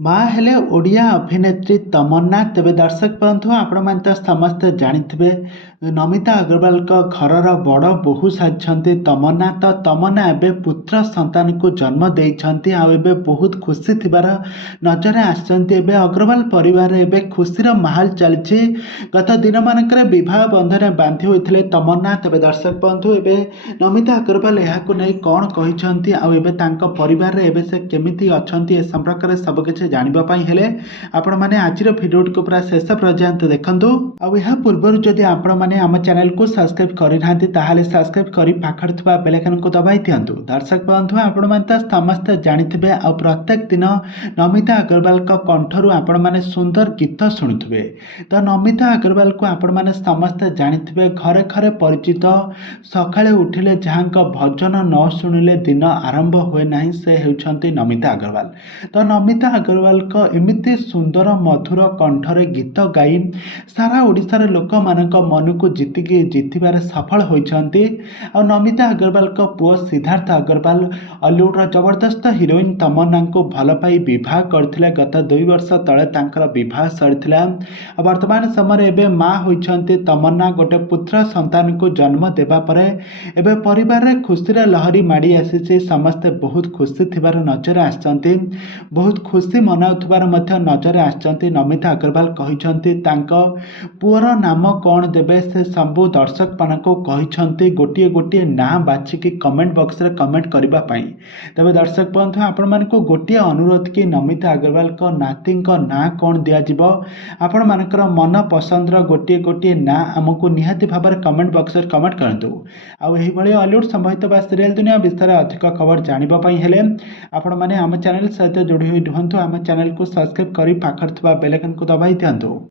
माँ हेले ओडिया अभिनेत्री तमन्ना तेबे दर्शक बंधु आपण मैंने तो समस्ते जानिथिबे नमिता अग्रवाल का घरर बड़ बोहू साजिଛନ୍ତି तमन्ना। तो तमन्ना एबे पुत्र संतान को जन्म देइछंती आ एबे बहुत खुशी थिबार नजर आछंती। एबे अग्रवाल परिवार एबे खुशीर माहौल चलछि। गत दिन मानकरे विवाह बंधन बांधी होइथिले तमन्ना। तेबे दर्शक बंधु एबे नमिता अग्रवाल याकु नै कोन कहिछंती आ एबे तांको परिवार रे एबे से केमिति अछंती ए संपर्क रे सब किछि जानिबा पई हेले आपण माने आजिर भिडियो को पूरा शेष पर्यंत देखंतु। आ यह पूर्व जदि आपण माने आम चैनल को सब्सक्राइब करि नांती ताहाले सब्सक्राइब करि पाखर थवा बेल आइकन को दबाई दियंतु। दर्शक बंधु आपण माने त समस्त जानिथिबे आ प्रत्येक दिन नमिता अग्रवाल का कंठरु आपण माने सुंदर गीत शुणुथिबे। तो नमिता अग्रवाल को आपण माने समस्त जानिथिबे घरे घरे परिचित सकाळे उठिले जहांक भजन न शुणिले दिन आरंभ हुए नाही से हेउछंती नमिता अग्रवाल। तो नमिता अग्रवाल को एमिति सुंदर मधुर कंठरे गीत गाई सारा ओडिशार लोक मानक मन को जितिबार सफल होइछंती। और नमिता अग्रवाल को पुओ सिद्धार्थ अग्रवाल हॉलीवुड जबरदस्त हिरोइन तमन्ना को भल पाई विवाह करथिले। गत 2 वर्ष तले तांकर विवाह सरिथिला। वर्तमान समय एबे माँ होइछंती तमन्ना। गोटे पुत्र संतान को जन्म देबा परे एबे परिवार रे खुशीर लहरी माड़ी आसीछि। समस्ते बहुत खुशी थिबार नजर आछंती, बहुत खुशी मनाउथबार मध्य नजर आछंती। नमिता अग्रवाल कहिछंती तांको पुअर नाम कोन देबे से सबु दर्शक मानको कहिछंती गोटिए गोटिए ना बाछिकी कमेंट बॉक्स रे कमेंट करबा पई। तबे दर्शक बंधु आपण मानको गोटिए अनुरोध कि नमिता अग्रवाल को नाती को ना कोन दिया जिवो आपण मानकर मन पसंद रो गोटिए गोटिए ना हमको निहाती भाबर कमेंट बॉक्स रे कमेंट करंतु। आ एही भली हॉलीवुड संबंधित बा सीरियल दुनिया विस्तार अधिक खबर जानिबा पई हेले आपण माने आम चैनल सहित जोड़ी होई रहंतु। आम चैनल को सब्सक्राइब करी पाखर थवा बेल आइकन को दबाई दियंतु।